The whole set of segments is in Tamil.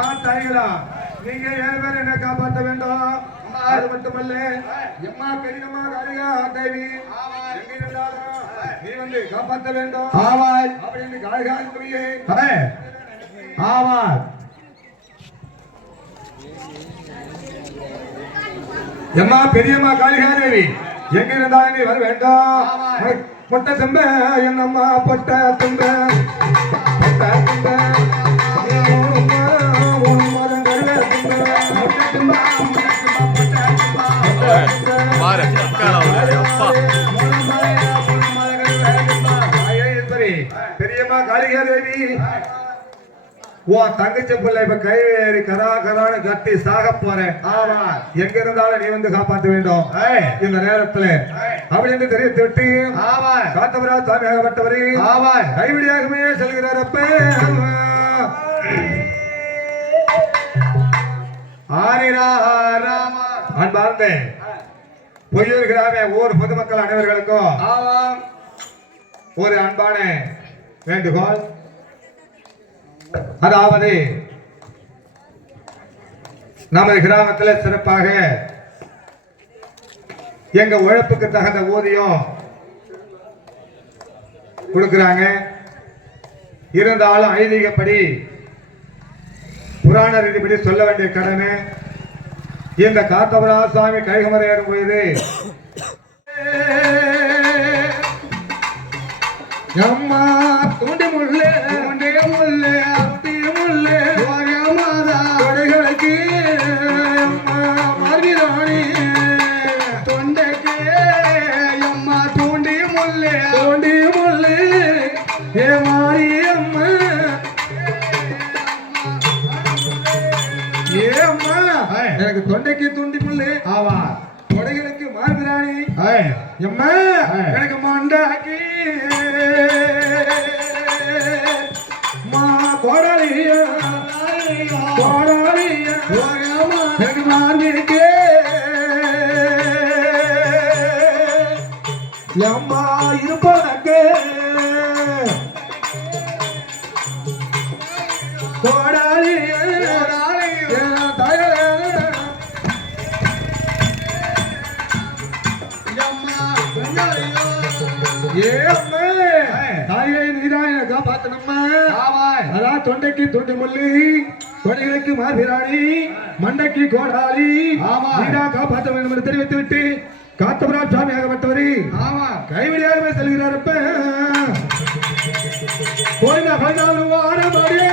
அம்மா தாய்களா, நீங்க 7 பேர் என்ன காப்பாற்ற வேண்டும். அது மட்டுமல்ல, எம்மா பெரியம்மா காளிகா தேவி எங்க இருந்தாலும் நீ வந்து காப்பாற்ற வேண்டும். ஆவாய் அப்படின்னு காளிகா தேவியே ஆவாய். எம்மா பெரியம்மா காளிகா தேவி எங்க இருந்தாலும் நீ வர வேண்டும். பொட்ட தும்ப என்னம்மா பொட்ட தும்ப பொட்ட தும்ப பெரியம்மா காளிகா தேவி உன் தங்கச்சி பிள்ளை இப்ப கை ஏறி கரா கரான்னு கட்டி சாக போறேன். எங்க இருந்தாலும் நீ வந்து காப்பாற்ற வேண்டும் இந்த நேரத்துல அப்படின்னு தெரிவித்து விட்டு காத்தவரா சாமியாகப்பட்டவரே கைவிடியாகவே செல்கிறார். அப்ப அன்பார்ந்த பொய்யூர் கிராம ஊர் பொதுமக்கள் அனைவர்களுக்கும் ஒரு அன்பான வேண்டுகோள். அதாவது நமது கிராமத்தில் சிறப்பாக எங்க உழைப்புக்கு தகுந்த ஊதியம் கொடுக்கிறாங்க. இருந்தாலும் ஐதீகப்படி புராண ரீதிப்படி சொல்ல வேண்டிய கடமை. இந்த காத்தவரா சாமி கைகமரை ஏறும் பொழுது அம்மா தூண்டி முள்ளே முள்ளே அப்படி முள்ளே மாதா கொடைகளுக்கு மார்பிராணி தொண்டைக்கு அம்மா தூண்டி முள்ளே ஏ மாறி அம்மா ஏ அம்மா எனக்கு தொண்டைக்கு தூண்டி முள்ளே ஆவா கொடைகளுக்கு மார்பிராணி அம்மா எனக்கு மண்டாக்கி மா கோடாலியா எனக்கு மார்பிருக்கே அம்மா இருப்பதற்கு கோடாலியா தொண்டைக்கு துண்டு முள்ளி கொடைகளுக்கு மார்பிராணி மண்டைக்கு கோடாலி காப்பாற்ற வேண்டும் என்று தெரிவித்து விட்டு காத்தபுரா சாமியாகப்பட்டவரே கைவிடியாகவே செல்கிறார். அப்ப கோயிலும் ஆரம்படியே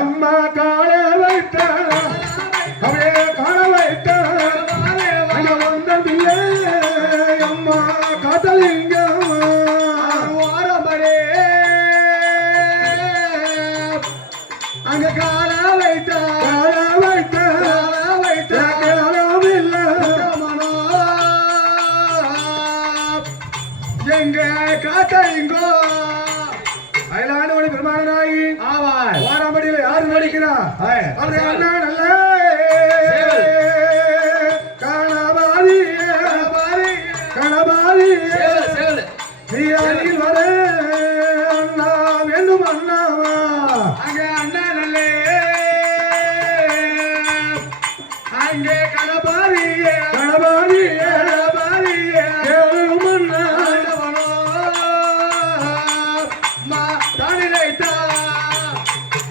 அம்மா கால வைத்த அப்படியே கால வைத்த வந்ததில்லை அம்மா காத்தலிங்க ஆரம்பரே அங்க கால வைத்த இல்லை எங்க காத்தலிங்கோ அயலான ஒரு பெருமானாகி வாராமடியில் யாரு நடிக்கிறா அவரு அண்ணா நல்ல கணபாதி நீரில் வர அண்ணா வேண்டும் அண்ணாவா அங்கே அண்ணா நல்லே அங்கே கணபாதி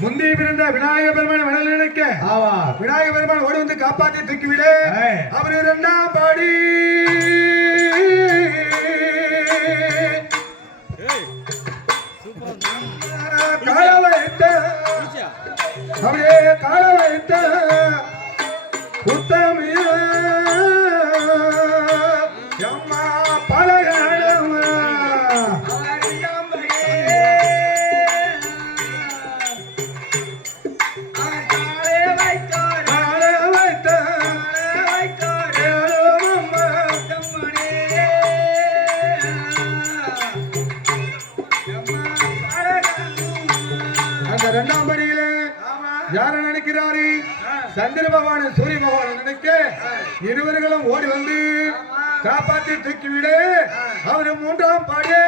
முந்தி பிறந்த விநாயக பெருமான மணல் நினைக்க விநாயக பெருமான் ஓடி வந்து காப்பாற்றி தூக்கிவிடு. அவரு 2ஆம் பாடி கால வைத்த அப்படியே கால வைத்த உத்தமிய அம்மா பலகாலம் யாரை நினைக்கிறாரு? சந்திர பகவான் சூரிய பகவான் நினைக்க இருவர்களும் ஓடி வந்து காப்பாத்தி தூக்கி விடு அவரு மூன்றாம் பாடியே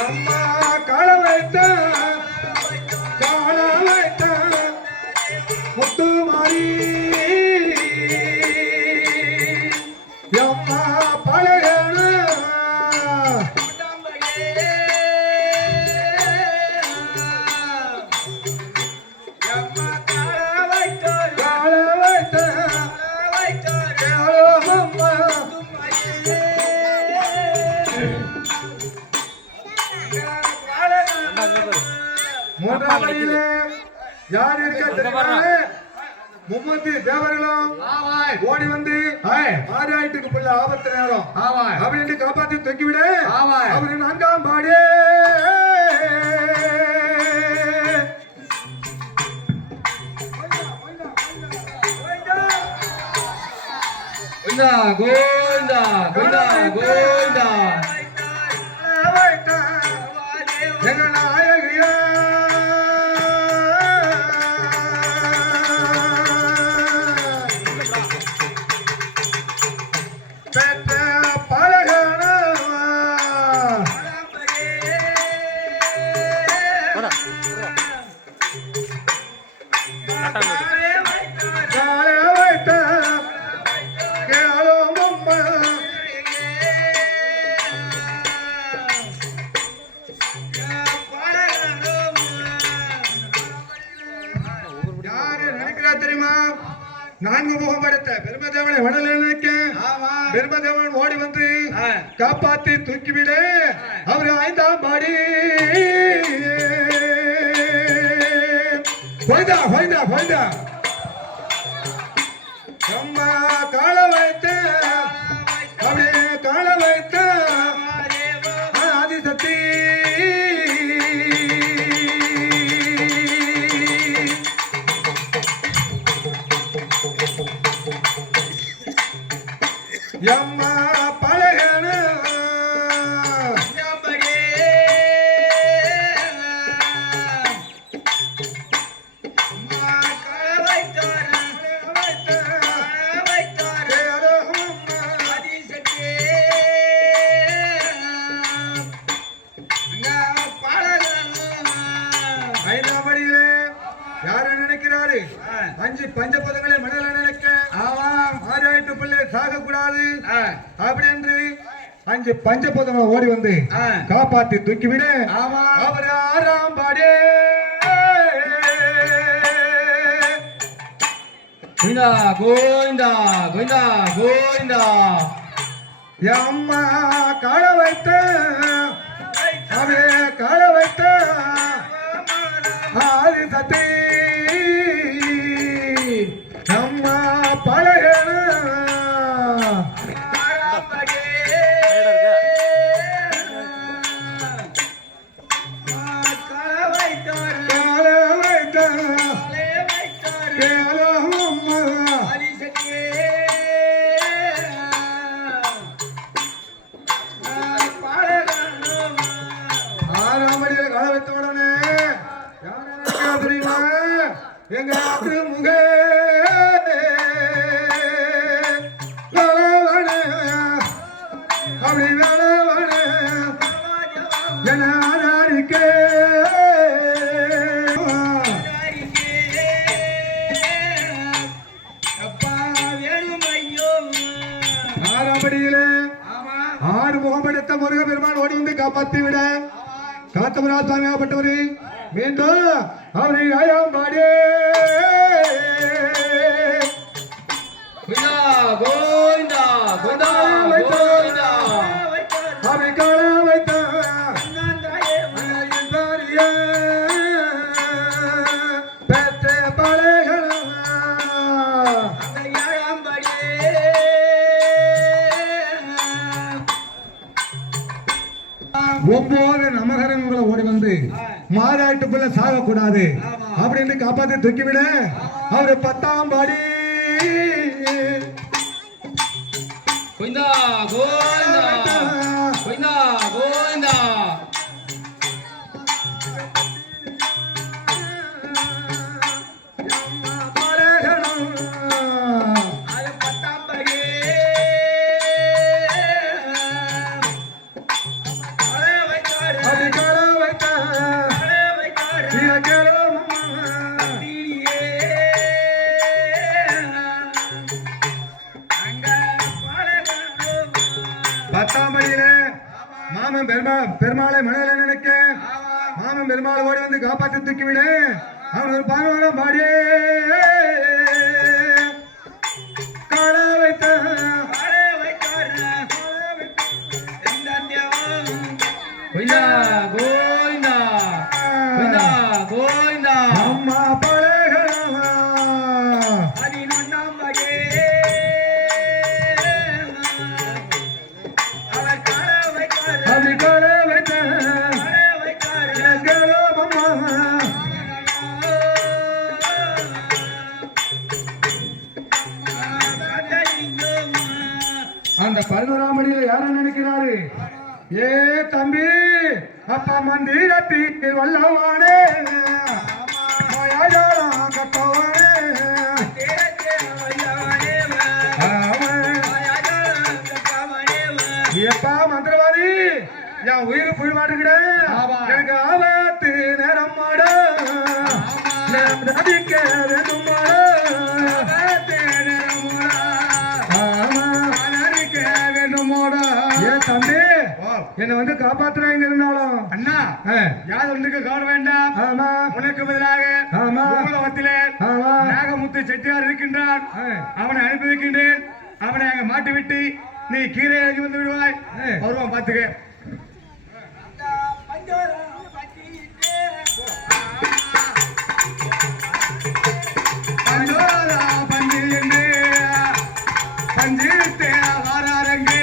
அம்மா கால வைத்த முத்து மாறி அம்மா பழகன யார் இருக்க மும்மத்தி தேவர்களும் ஓடி வந்து ஆறாயிரத்துக்கு பிள்ளை ஆபத்து நேரம் அப்படின்னு காப்பாத்தி தூக்கிவிட அவரு நான்காம் பாடியே கோவிந்தா கோவிந்தா கோவிந்தா எங்க நாயகியா நான்கு முகம் படைத்த பெருமதேவனை வடல நினைக்க பெருமதேவன் ஓடி வந்து காப்பாத்தி தூக்கிவிட அவரு ஐந்தாம் பாடி போய்தா போய்தா போய்தா அம்மா கால வைத்த அப்படியே கால வைத்த ஆதிசக்தி அம்மா பழகன ஐந்தாபடியிலே யார நினைக்கிறாரு அஞ்சு பஞ்சபதங்களை மனதில் நினைக்க ஆறாயிரத்து பிள்ளை சாக கூடாது அப்படி என்று அஞ்சு பஞ்சபதங்களை ஓடி வந்து காப்பாத்தி தூக்கிவிட அவர் ஆறாம் பாடே கோவிந்தா கோவிந்தா கோவிந்தா கோவிந்தா அம்மா கால வைத்த அவே கால வைத்த ஆதி சத்தி அம்மா பழகன எங்க முக அப்படி வேணவன ஜனாரிக்கே ஆறாம்படியிலே ஆறு முகம் படைத்த முருக பெருமான் ஓடி வந்து காப்பாத்தி விட காத்தமரா சாமியாகப்பட்டவரை மீண்டும் அவரை ஆயாம் பாடே கோவிந்தா கோவிந்தா கோவிந்தா அவரை காண வைத்த பெற்ற பழைகள் ஒவ்வொரு நமகரங்களை ஓடி வந்து மாறாட்டுக்குள்ள சாகக்கூடாது அப்படின்னு காப்பாத்தி தூக்கிவிட அவரு 10ஆம் பாடி கோவிந்தா கோவிந்தா கோவிந்தா கோவிந்தா பத்தாம் படியில மாமன் பெருமாளை மனதில நினைக்க மாமன் பெருமாள் ஓடி வந்து காப்பாற்றி தூக்கிவிட அவன் ஒரு பாடுவாரம் பாடியே கால வைத்த கோயிந்தா கோயிந்தா கோயிந்தா கோயிந்தா அம்மா பழகமா அது கால வைத்த அந்த 11ஆம் அடியில யார நினைக்கிறாரு? ஏ தம்பி அப்பா மந்திரத்தி வல்லவானே கட்டவானே எப்பா மந்திரவாதி என் உயிர் போய் மாட்டுக்கிட எனக்கு ஆபத்து நேரம் மாட நதிக்க வேண்டும் தம்பி என்ன வந்து காப்பாத்துறாங்க இருந்தாலும் அண்ணா யார் ஒன்றுக்கு காண வேண்டாம். ஆமா உனக்கு பதிலாக ஊர்வலத்திலே நாகமுத்து செட்டியார் இருக்கின்றான். அவனை அனுப்பி வைக்கின்றேன். அவனை அங்க மாட்டி விட்டு நீ கீரை இறங்கி வந்து விடுவாய். வருவான் பாத்துக்க. பஞ்சிருத்தே வாராரங்கே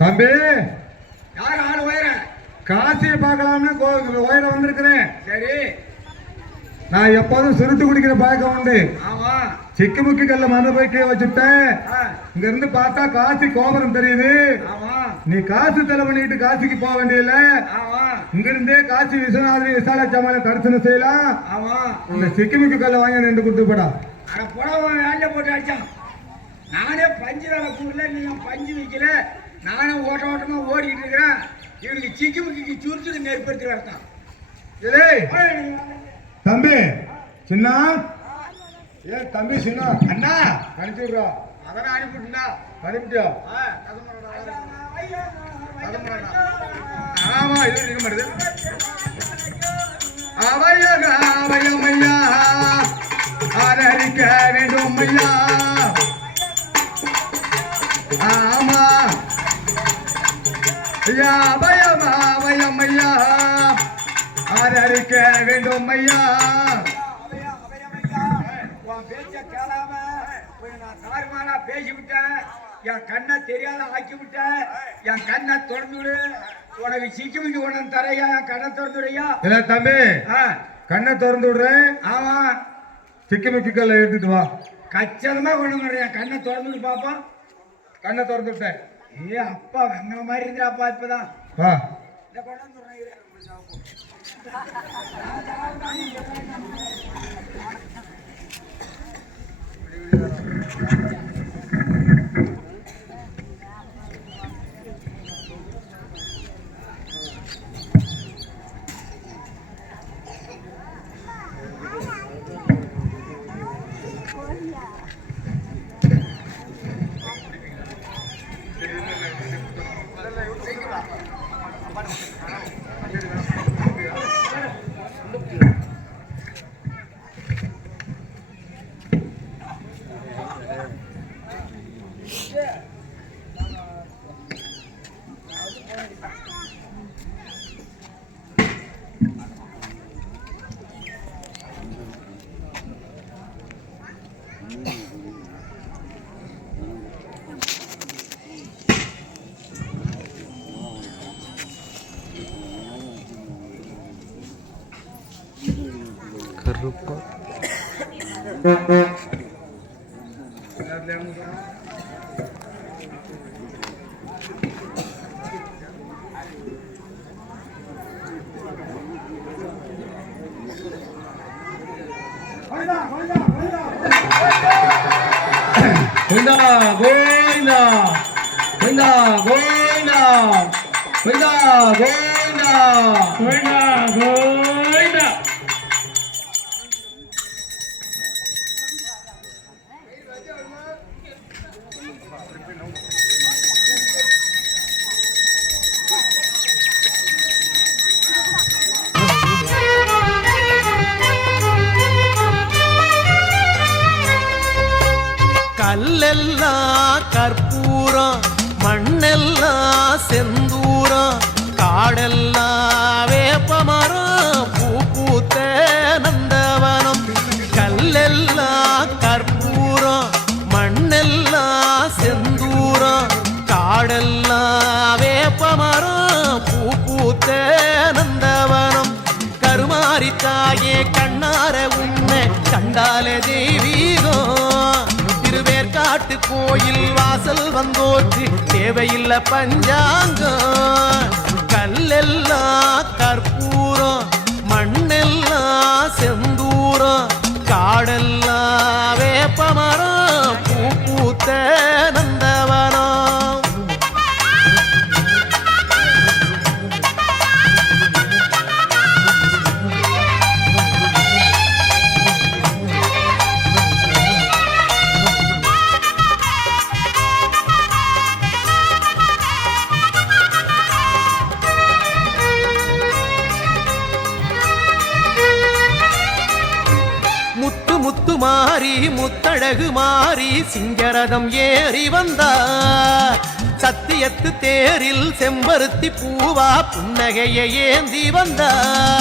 தம்பி யார் ஆடு உயர காசியை பார்க்கலாம்னு உயரம் வந்திருக்கிறேன். சரி நான் எப்போதும் சுருட்டு குடிக்கிற பழக்கம் உண்டு. ஆமா சிக்கு முக்கி கல்ல மண்ணு போய் கீழே வச்சுட்டேன். இங்க இருந்து பார்த்தா காசி கோபுரம் தெரியுது. ஆமா நீ காசு செலவு பண்ணிட்டு காசிக்கு போக வேண்டியதில்ல. ஆமா இங்க இருந்தே காசி விஸ்வநாதரி விசாலாச்சம்மாவை தரிசனம் செய்யலாம். ஆமா இந்த சிக்கு முக்கி கல்ல வாங்கி நின்று கொடுத்து போடா. அட புடவை வேலை போட்டு அடிச்சான். நானே பஞ்சு வேலை கூடல, நீ பஞ்சு வைக்கல. நானும் ஓட்டமா ஓடிட்டு இருக்கிறேன். இவனுக்கு சிக்கி முக்கிக்கு சுருச்சுக்கு நெருப்படுத்தி வரத்தான். தம்பி சின்ன ஏன் தம்பி சின்ன அண்ணா அனுப்பிச்சுடுறா. அதெல்லாம் அனுப்பிட்டுண்டா அனுப்பிட்டியா? ஆமா இது இருக்க மாட்டேது. அவையமையா ஆதரிக்க வேண்டும் ஐயா. ஆமா ஐயா அவையமையா ஆதரிக்க வேண்டும் ஐயா. பேச்ச கேளாம நான் தாறுமாறா பேசிவிட்டேன். என் கண்ணை தெரியாத ஆக்கி விட்டேன். என் கண்ணை திறந்துடு. உனக்கு சிக்கிமிக்கு உடனே தரையா. என் கண்ணை திறந்துடையா? இல்ல தம்பி கண்ணை திறந்து விடுறேன். ஆமா சிக்கிமிக்கு கல்ல எடுத்துட்டு வா. கச்சதமா கொண்டு வரேன். என் கண்ணை திறந்துட்டு பாப்போம். கண்ணை திறந்து விட்டேன். ஏ அப்பா வெங்க மாதிரி இருந்தாப்பா. இப்பதான் வா கொண்டாந்து கருப்பா கோவிந்தா கோவிந்தா கோவிந்தா கோவிந்தா கோவிந்தா கோவிந்தா கோவிந்தா கோவிந்தா. கல்லெல்லாம் கற்பூரம், மண்ணெல்லாம் செந்தூரம், காடெல்லாம் வேப்பமரம், பூ பூத்த நந்தவனம். கல்லெல்லாம் கற்பூரம், மண்ணெல்லாம் செந்தூரம், காடெல்லாம் வேப்பமரம், பூ பூத்த நந்தவனம். கருமாரி தாயே கண்ணார உன்னை கண்டாலே தெய்வீகம். திருவேற்காட்டு கோயில் வாசல் வந்தோற்று தேவையில்லை பஞ்சாங்கம். கல்லெல்லாம் கற்பூரம், மண்ணெல்லாம் செந்தூரம், காடெல்லாம் வேப்பமரம், பூ பூத்த நந்தவனம். முத்து மாறி முத்தழகு மாறி சிங்கரதம் ஏறி வந்தார். சத்தியத்து தேரில் செம்பருத்தி பூவா புன்னகையை ஏந்தி வந்தார்.